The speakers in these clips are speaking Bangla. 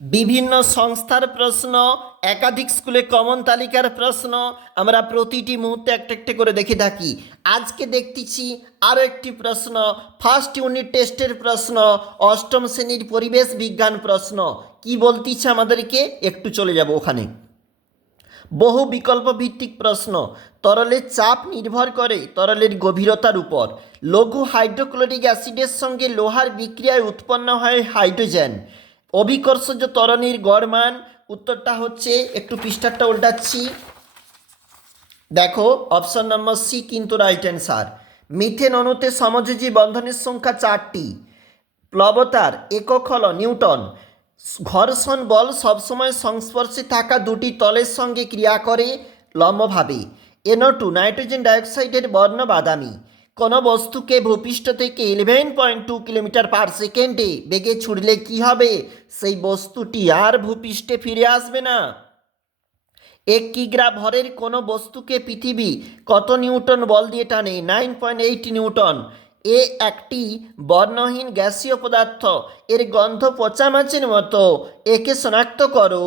বিভিন্ন সংস্থার প্রশ্ন, একাধিক স্কুলে কমন তালিকার প্রশ্ন আমরা প্রতিটি মুহূর্তে একটা একটা করে দেখে থাকি। আজকে দেখতেছি আরও একটি প্রশ্ন, ফার্স্ট ইউনিট টেস্টের প্রশ্ন, অষ্টম শ্রেণীর পরিবেশ বিজ্ঞান প্রশ্ন। কি বলতেছে আমাদেরকে, একটু চলে যাব ওখানে। বহু বিকল্প ভিত্তিক প্রশ্ন। তরলের চাপ নির্ভর করে তরলের গভীরতার উপর। লঘু হাইড্রোক্লোরিক অ্যাসিডের সঙ্গে লোহার বিক্রিয়ায় উৎপন্ন হয় হাইড্রোজেন। অভিকর্ষজ ত্বরণের গড় মান, উত্তরটা হচ্ছে, একটু পৃষ্ঠাটা উল্টাচ্ছি, দেখো অপশন নম্বর সি কিন্তু রাইট অ্যান্সার। মিথেন অণুতে সমযোজী বন্ধনের সংখ্যা 4টি। প্লবতার একক হল নিউটন। ঘর্ষণ বল সবসময় সংস্পর্শে থাকা দুটি তলের সঙ্গে ক্রিয়া করে লম্বভাবে। NO2 নাইট্রোজেন ডাইঅক্সাইডের বর্ণ বাদামি। কোনো বস্তুকে ভূপৃষ্ঠ থেকে 11.2 কিলোমিটার পার সেকেন্ডে বেগে ছুড়লে কি হবে? সেই বস্তুটি আর ভূপৃষ্ঠে ফিরে আসবে না। 1 কিগ্রা ভরের কোনো বস্তুকে পৃথিবী কত নিউটন বল দিয়ে টানে? 9.8 নিউটন। এ একটি বর্ণহীন গ্যাসীয় পদার্থ, এর গন্ধ পচা মাছের মতো, একে শনাক্ত করো।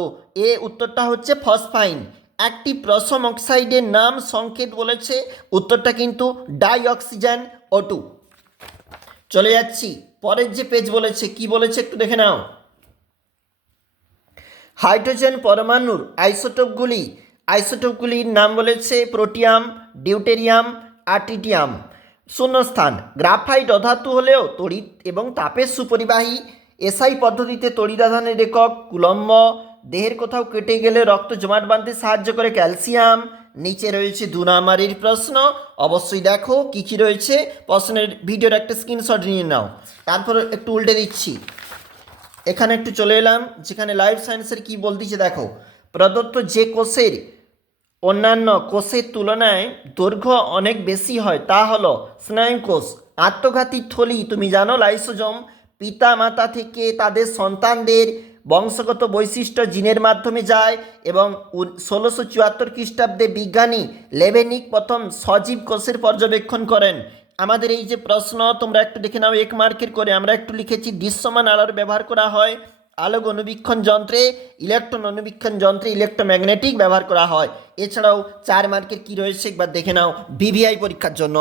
উত্তরটা হচ্ছে ফসফাইন। একটি প্রশম অক্সাইডের নাম সংকেত বলেছে, উত্তরটা কিন্তু ডাইঅক্সিজেন O2। চলে যাচ্ছি পরের যে পেজ বলেছে, কি বলেছে একটু দেখে নাও। হাইড্রোজেন পরমাণুর আইসোটোপগুলির নাম বলেছে প্রোটিয়াম, ডিউটেরিয়াম, আর্টিটিয়াম। শূন্যস্থান। গ্রাফাইট অধাতু হলেও তড়িৎ এবং তাপের সুপরিবাহী। এসআই পদ্ধতিতে তড়িদাধানের একক কুলম্ব। দেহের কোথাও কেটে গেলে রক্ত জমাট বাঁধতে সাহায্য করে ক্যালসিয়াম। নিচে রয়েছে 2 নম্বরের প্রশ্ন, অবশ্যই দেখো কী কী রয়েছে। প্রশ্নের ভিডিওর একটা স্ক্রিনশট নিয়ে নাও, তারপর একটু উল্টে দিচ্ছি। এখানে একটু চলে এলাম, যেখানে লাইফ সায়েন্সের কি বলতেছে দেখো। প্রদত্ত যে কোষের অন্যান্য কোষের তুলনায় দৈর্ঘ্য অনেক বেশি হয় তা হলো স্নায়ুকোষ। আত্মঘাতী থলি তুমি জানো, লাইসোজোম। পিতা মাতা থেকে তাদের সন্তানদের বংশগত বৈশিষ্ট্য জিনের মাধ্যমে যায় এবং 1674 খ্রিস্টাব্দে বিজ্ঞানী লেবেনিক প্রথম সজীব কোষের পর্যবেক্ষণ করেন। আমাদের এই যে প্রশ্ন তোমরা একটু দেখে নাও 1 মার্কের করে। আমরা একটু লিখেছি দৃশ্যমান আলোর ব্যবহার করা হয় আলোক অনুবীক্ষণ যন্ত্রে, ইলেকট্রন অনুবীক্ষণ যন্ত্রে ইলেকট্রোম্যাগনেটিক ব্যবহার করা হয়। এছাড়াও 4 মার্কের কি রয়েছে একবার দেখে নাও ভিভিআই পরীক্ষার জন্য।